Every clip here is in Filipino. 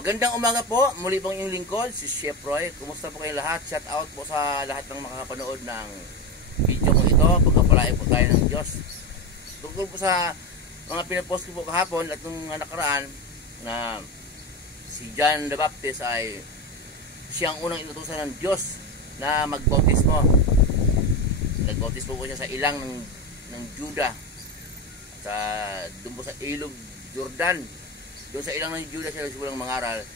Magandang umaga po, muli pong inyong lingkod, si Chef Roy. Kumusta po kayong lahat? Shout out po sa lahat ng makakapanood ng video ko ito. Pagkapalain po tayo ng Diyos. Tungkol po sa mga pinapost ko po kahapon at nung nakaraan na si John the Baptist ay siyang unang inutusan ng Diyos na magbautismo. Nagbautismo po siya sa ilang ng Juda. Doon po sa ilog Jordan. Doon sa ilang ng Juda siya simulang mangaral.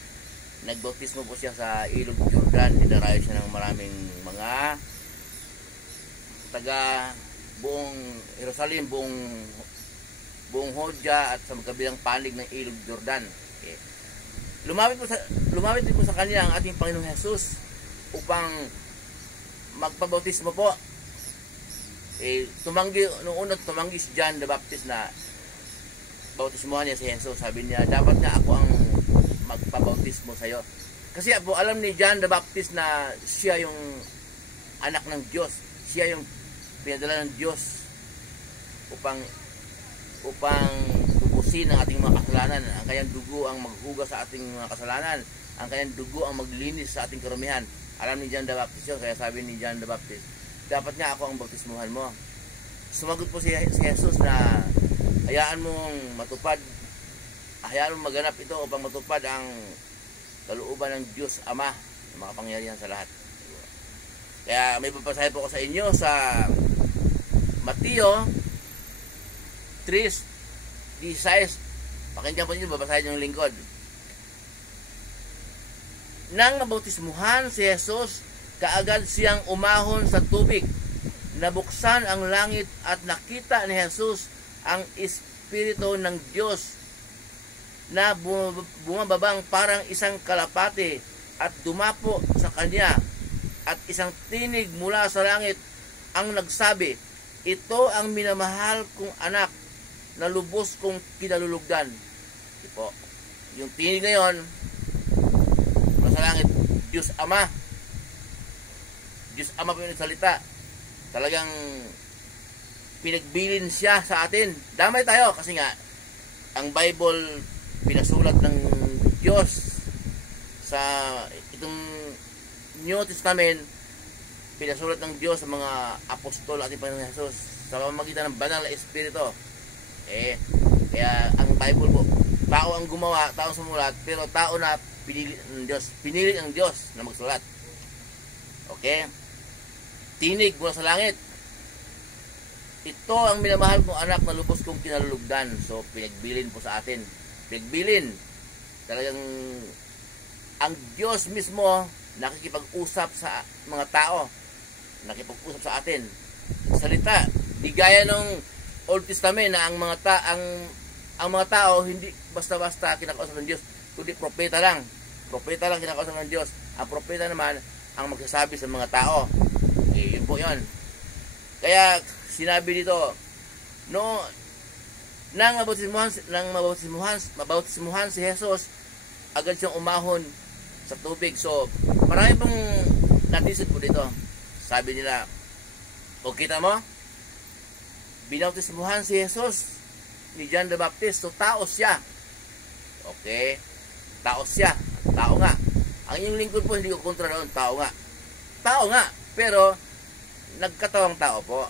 Nagbautismo po siya sa ilog Jordan. Dinarayo siya ng maraming mga taga buong Jerusalem, buong Hodja at sa magkabilang panig ng ilog Jordan. Okay. Lumapit din po sa kanya ang ating Panginoong Jesus upang magpabautismo po. Noong una tumanggi si John the Baptist na bautismohan niya si Jesus. Sabi niya, dapat nga ako ang magpabautismo sa iyo. Kasi po, alam ni John the Baptist na siya yung anak ng Diyos. Siya yung pinadala ng Diyos upang tubusin ang ating mga kasalanan. Ang kanyang dugo ang maghugas sa ating mga kasalanan. Ang kanyang dugo ang maglinis sa ating karumihan. Alam ni John the Baptist yun. Kaya sabi ni John the Baptist, dapat nga ako ang bautismuhan mo. Sumagot po si Jesus na hayaan mong maganap ito upang matupad ang kalooban ng Diyos Ama na makapangyarihan sa lahat. Kaya may babasahin po ko sa inyo sa Mateo 3:16. Pakinggan po ninyo, babasahin yung lingkod. Nang mabautismuhan si Jesus, kaagad siyang umahon sa tubig. Nabuksan ang langit at nakita ni Jesus ang Espiritu ng Diyos na bumababang parang isang kalapati at dumapo sa kanya, at isang tinig mula sa langit ang nagsabi, ito ang minamahal kong anak na lubos kong kinalulugdan. Ito, yung tinig na yun mula sa langit, Diyos Ama. Diyos Ama po yung nagsalita. Talagang pinagbilin siya sa atin. Damay tayo kasi nga ang Bible pinasulat ng Diyos sa itong New Testament, pinasulat ng Diyos sa mga apostol at Panginoon Jesus sa pamamagitan ng banal na Espiritu. Kaya ang Bible po, tao ang gumawa, tao ang sumulat, pero tao na pinili ng Diyos. Pinili ng Diyos na magsulat. Okay? Tinig mula sa langit. Ito ang minamahal kong anak na lubos kong kinalulugdan. So, pinagbilin po sa atin. Pinagbilin. Talagang ang Diyos mismo nakikipag-usap sa mga tao. Nakipag-usap sa atin. Salita. Di gaya ng Old Testament na ang mga tao hindi basta-basta kinakausap ng Diyos, kundi propeta lang. Propeta lang kinakausap ng Diyos. Ang propeta naman ang magsasabi sa mga tao. Yun po yun. Kaya sinabi dito, nang mabautismuhan si Jesus, agad siyang umahon sa tubig. So, marami pong natisod po dito. Sabi nila, o kita mo, binautismuhan si Jesus ni John the Baptist. So, tao siya. Okay? Tao siya. Tao nga. Ang inyong lingkod po, hindi ko kontra doon. Tao nga. Tao nga. Pero, nagkatawang tao po.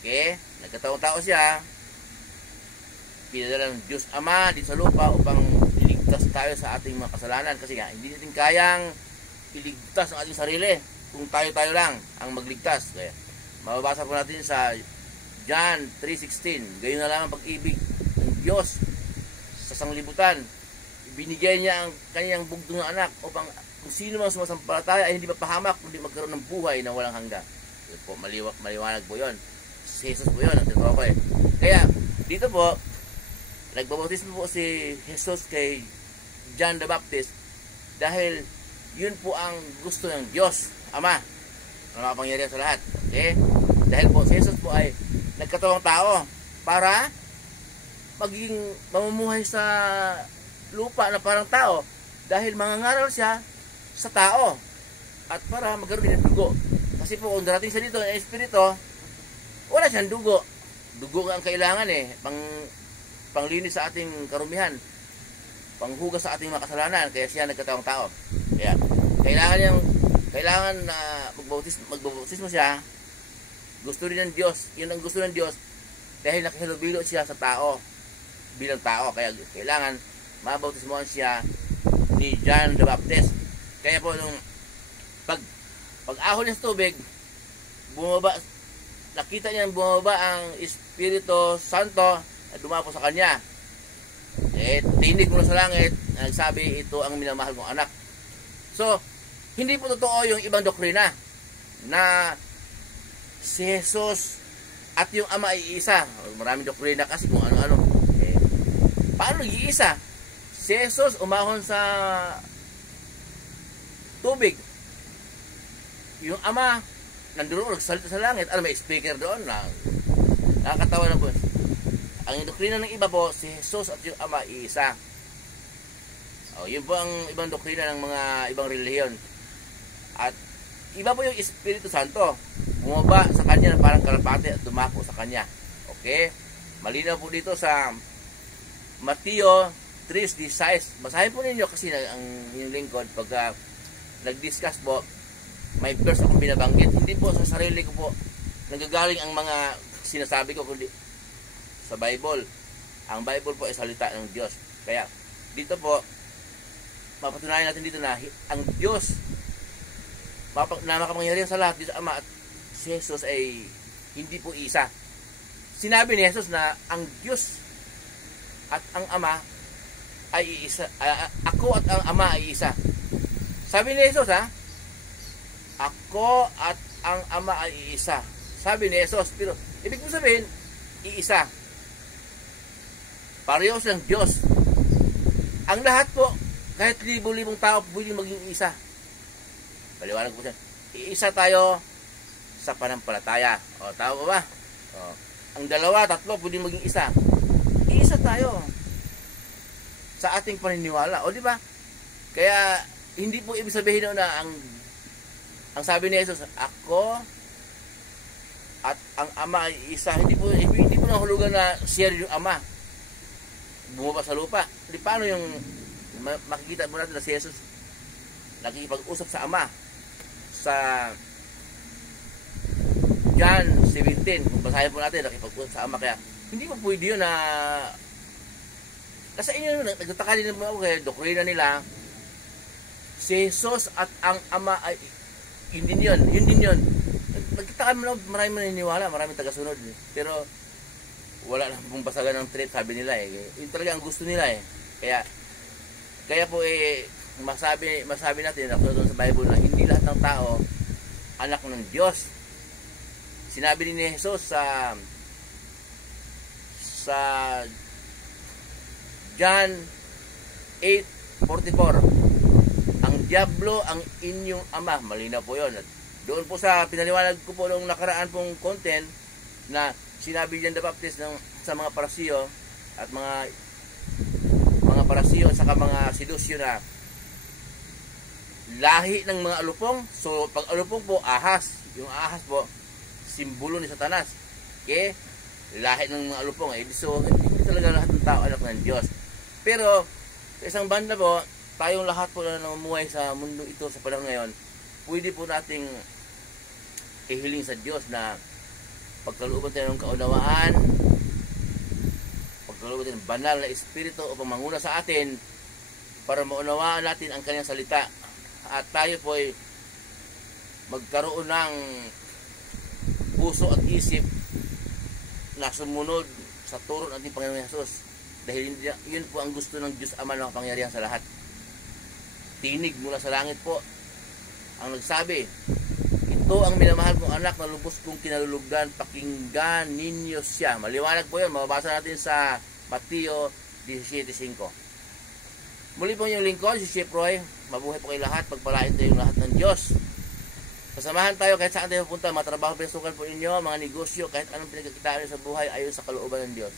Okay? Nagkatawang tao siya. Pinadala ng Diyos Ama dito sa lupa upang iligtas tayo sa ating mga kasalanan. Kasi nga, hindi natin kayang iligtas ang ating sarili kung tayo lang ang magligtas. Kaya, mababasa po natin sa John 3:16. Gayon na lang ang pag-ibig ng Diyos sa sanglibutan. Ibinigay niya ang kanyang bugtong na anak upang kung sino mang sumasampalataya ay hindi mapahamak, kundi magkaroon ng buhay na walang hanggan. Yun po, maliwanag po yun. Si Jesus po yun, ang totoo ko eh. Kaya, dito po, nagbabautismo po si Jesus kay John the Baptist dahil yun po ang gusto ng Diyos Ama na makapangyarihan sa lahat. Okay? Dahil po si Jesus po ay nagkatawang tao para maging mamumuhay sa lupa na parang tao dahil mangangaral siya sa tao at para magkaroon din ng dugo. Kasi po kung darating siya dito ng Espiritu, wala siyang dugo. Dugo ang kailangan panglinis sa ating karumihan. panghugas sa ating mga kasalanan, kaya siya nagkatawang tao. Kaya kailangan na magbautismo siya. Gusto rin ng Diyos, yun ang gusto ng Diyos, dahil nakihalubilo siya sa tao, bilang tao. Kaya kailangan mabautismohan siya ni John the Baptist. Kaya po nung pag-ahon niya sa tubig, nakita niya bumaba ang Espiritu Santo at dumapo sa kanya. Tinig mula sa langit, nagsabi, ito ang minamahal kong anak. So, hindi po totoo yung ibang doktrina na si Jesus at yung Ama ay isa. Maraming doktrina kasi kung ano-ano. Paano nag-iisa? Si Jesus umahon sa tubig. Yung Ama nandoon nagsalita sa langit. May speaker doon na nakakatawa na po. Ang doktrina ng iba po, si Jesus at yung Ama ay isa. Yun po ang ibang doktrina ng mga ibang relihiyon. At iba po yung Espiritu Santo. Bumaba sa kanya na parang kalapate at dumako sa kanya. Okay? Malinaw po dito sa Mateo 3:16. Basahin po ninyo kasi ang yung lingkod pagka nag-discuss po, may verse akong binabanggit. Hindi po sa sarili ko po nagagaling ang mga sinasabi ko, kundi sa Bible. Ang Bible po ay salita ng Diyos. Kaya dito po mapatunayan natin dito na ang Diyos na makapangyarihan sa lahat, dito Ama at si Jesus ay hindi po isa. Sinabi ni Jesus na ang Diyos at ang Ama ay isa. Ako at ang Ama ay isa. Sabi ni Jesus, ako at ang Ama ay isa. Sabi ni Jesus, pero ibig mo sabihin, iisa. Parehas ng Diyos. Ang lahat po, kahit libo-libong tao, pwede maging isa. Paliwanag po siya. Iisa tayo sa panampalataya. Tama ba? Ang dalawa, tatlo, pwede maging isa. Iisa tayo sa ating paniniwala. Di ba? Kaya, hindi po ibig sabihin na ang sabi ni Jesus, ako at ang Ama ay isa. Hindi po nahulugan na siya yung Ama. Bumaba sa lupa. Paano yung makikita mo natin na si Jesus nakikipag-usap sa Ama sa John 17, kung basahin po natin, nakipag-usap sa Ama. Kaya hindi po pwede yun na kasi inyo, nagtataka din mo ako kaya doktrina nila si Jesus at ang Ama ay hindi yun, nagtataka mo, maraming maniniwala, maraming tagasunod, pero wala na pong basagan ng trip, sabi nila yun talaga ang gusto nila kaya po masabi natin doon sa Bible na hindi lahat ng tao anak ng Diyos. Sinabi din ni Jesus sa John 8:44, ang diablo ang inyong ama. Malinaw po yun. At doon po sa pinaliwanag ko po nung nakaraan pong content na sinabi John the Baptist sa mga parasiyo at mga parasiyo at saka mga sedusyo na lahi ng mga alupong. So pag alupong po, ahas. Yung ahas po, simbolo ni Satanas. Okay? Lahi ng mga alupong. So hindi talaga lahat ng tao anak ng Diyos. Pero sa isang banda po, tayong lahat po na namumuhay sa mundo ito sa panahon ngayon, pwede po nating ihiling sa Diyos na pagkalooban tayo ng kaunawaan, pagkalooban tayo ng banal na Espiritu upang manguna sa atin para maunawaan natin ang kanyang salita. At tayo po ay magkaroon ng puso at isip na sumunod sa turo ng ating Panginoon Jesus. Dahil yun po ang gusto ng Diyos Ama na kapangyarihan sa lahat. Tinig mula sa langit po ang nagsabi, ito ang minamahal kong anak na lubos kong kinalulugdan, pakinggan ninyo siya. Maliwanag po yun, mababasa natin sa Mateo 17:5. Muli po yung lingkod, si Chef Roy. Mabuhay po kayo lahat, pagpalain tayo lahat ng Diyos. Kasamahan tayo kahit saan tayo pupunta, mga trabaho, pinasukan po ninyo, mga negosyo, kahit anong pinagkakitaan sa buhay ayon sa kalooban ng Diyos.